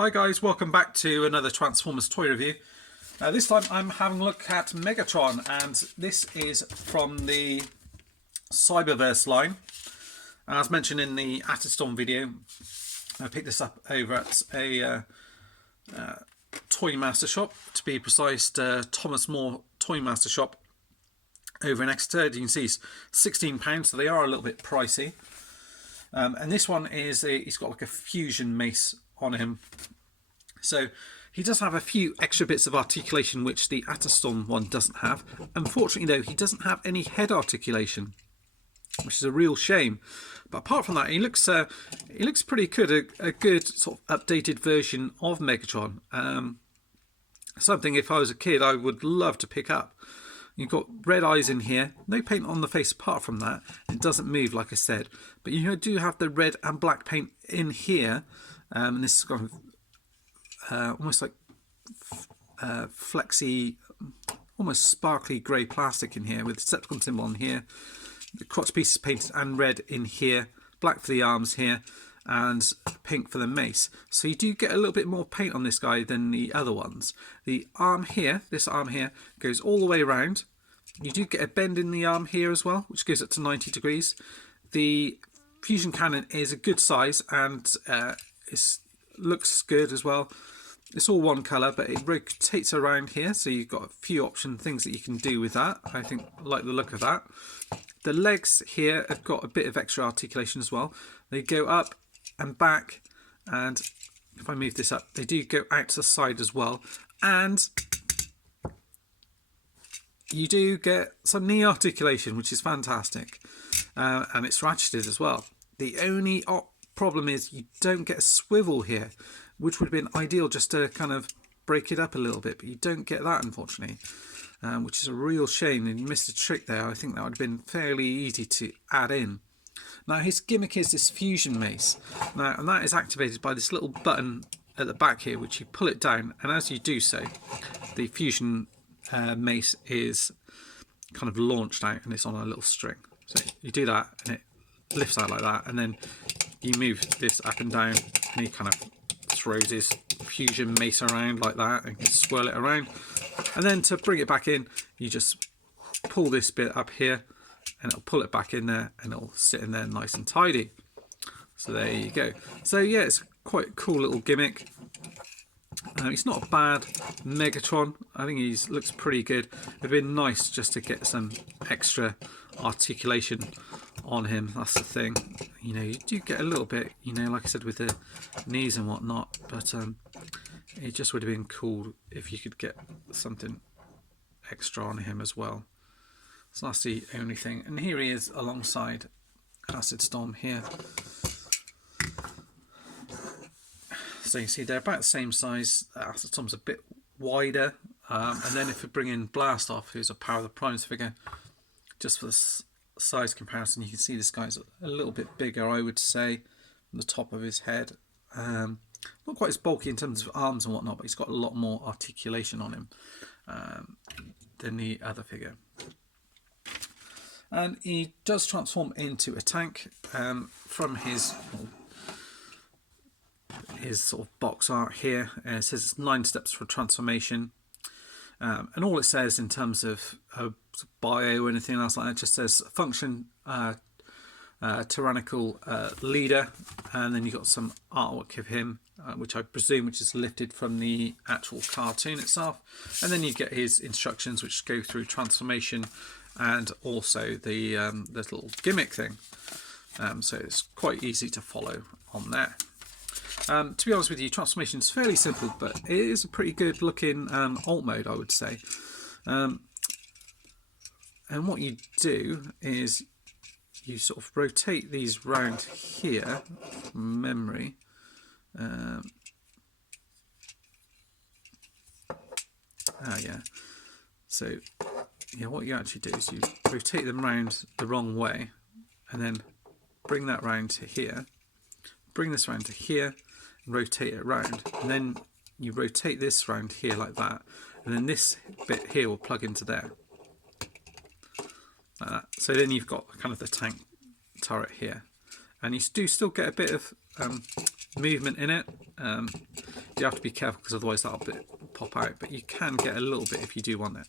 Hi guys, welcome back to another Transformers toy review. This time I'm having a look at Megatron, and this is from the Cyberverse line. As mentioned in the Atistorm video, I picked this up over at a Toy Master Shop, to be precise, Thomas More Toy Master Shop over in Exeter. You can see it's £16, so they are a little bit pricey. And this one is he's got like a fusion mace on him, so he does have a few extra bits of articulation which the Atistorm one doesn't have. Unfortunately though, he doesn't have any head articulation, which is a real shame. But apart from that, he looks pretty good. A good sort of updated version of Megatron. Something if I was a kid I would love to pick up. You've got red eyes in here, no paint on the face apart from that. It doesn't move, like I said, but you do have the red and black paint in here, and this is kind of almost like flexy, almost sparkly grey plastic in here with the Decepticon symbol on here. The crotch piece is painted and red in here, black for the arms here, and pink for the mace. So you do get a little bit more paint on this guy than the other ones. The arm here, this arm here, goes all the way around. You do get a bend in the arm here as well, which goes up to 90 degrees. The fusion cannon is a good size, and it looks good as well. It's all one colour, but it rotates around here, so you've got a few things that you can do with that. I like the look of that. The legs here have got a bit of extra articulation as well. They go up and back, and if I move this up, they do go out to the side as well, and you do get some knee articulation, which is fantastic, and it's ratcheted as well. The only problem is you don't get a swivel here, which would have been ideal just to kind of break it up a little bit, but you don't get that, unfortunately, which is a real shame. And you missed a trick there. I think that would have been fairly easy to add in. Now his gimmick is this fusion mace, and that is activated by this little button at the back here, which you pull it down, and as you do so, the fusion mace is kind of launched out, and it's on a little string. So you do that and it lifts out like that, and then you move this up and down, and he kind of throws his fusion mace around like that and can swirl it around. And then to bring it back in, you just pull this bit up here, and it'll pull it back in there, and it'll sit in there nice and tidy. So there you go. So yeah, it's quite a cool little gimmick. He's not a bad Megatron. I think he looks pretty good. It'd been nice just to get some extra articulation on him. That's the thing. You know, you do get a little bit, you know, like I said, with the knees and whatnot, but it just would have been cool if you could get something extra on him as well. So that's the only thing. And here he is alongside Acid Storm here. So you see they're about the same size. Acid Storm's a bit wider. And then if we bring in Blast Off, who's a Power of the Primes figure, just for the size comparison, you can see this guy's a little bit bigger, I would say, from the top of his head. Not quite as bulky in terms of arms and whatnot, but he's got a lot more articulation on him than the other figure. And he does transform into a tank from his sort of box art here. It says it's 9 steps for transformation, and all it says in terms of bio or anything else like that, just says function tyrannical leader, and then you've got some artwork of him, which I presume which is lifted from the actual cartoon itself, and then you get his instructions which go through transformation and also the little gimmick thing, so it's quite easy to follow on there. To be honest with you, transformation is fairly simple, but it is a pretty good looking alt mode, I would say. And what you do is you sort of rotate these round here from memory. Yeah. So yeah, what you actually do is you rotate them round the wrong way, and then bring that round to here. Bring this round to here, and rotate it round, and then you rotate this round here like that, and then this bit here will plug into there. Like that. So then you've got kind of the tank turret here, and you do still get a bit of movement in it. You have to be careful because otherwise that'll pop out, but you can get a little bit if you do want it.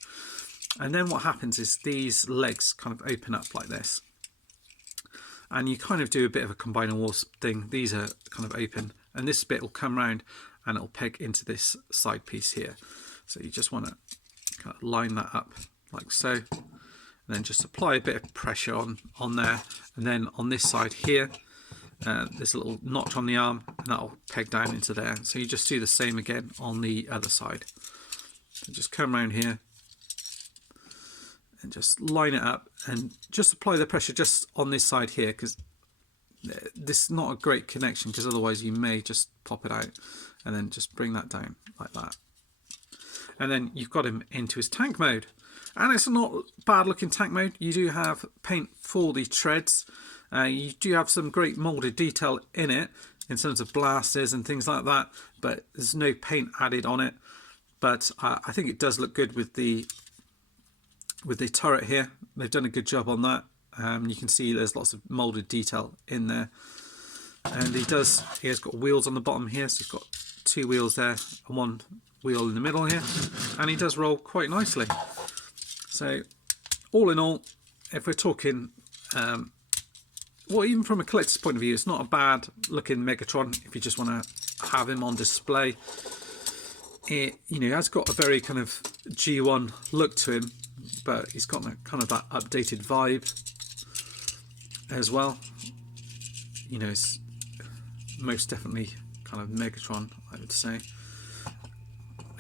And then what happens is these legs kind of open up like this. And you kind of do a bit of a combiner wars thing. These are kind of open, and this bit will come round and it'll peg into this side piece here. So you just want to kind of line that up like so, and then just apply a bit of pressure on there. And then on this side here, there's a little notch on the arm, and that'll peg down into there. So you just do the same again on the other side. So just come around here and just line it up, and just apply the pressure just on this side here, because this is not a great connection, because otherwise you may just pop it out. And then just bring that down like that. And then you've got him into his tank mode. And it's not bad looking tank mode. You do have paint for the treads. You do have some great moulded detail in it, in terms of blasters and things like that. But there's no paint added on it. But I think it does look good with the turret here. They've done a good job on that. You can see there's lots of moulded detail in there. And he has got wheels on the bottom here, so he's got 2 wheels there and 1 wheel in the middle here, and he does roll quite nicely. So all in all, if we're talking well, even from a collector's point of view, it's not a bad looking Megatron if you just want to have him on display. It, you know, has got a very kind of G1 look to him, but he's got kind of that updated vibe as well. You know, it's most definitely kind of Megatron, I would say.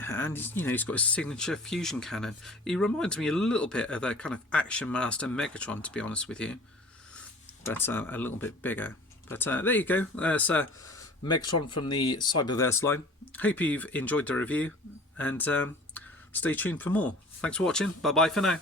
And you know, he's got his signature fusion cannon. He reminds me a little bit of a kind of Action Master Megatron, to be honest with you, but a little bit bigger. But there you go. There's Megatron from the Cyberverse line. Hope you've enjoyed the review, and stay tuned for more. Thanks for watching. Bye bye for now.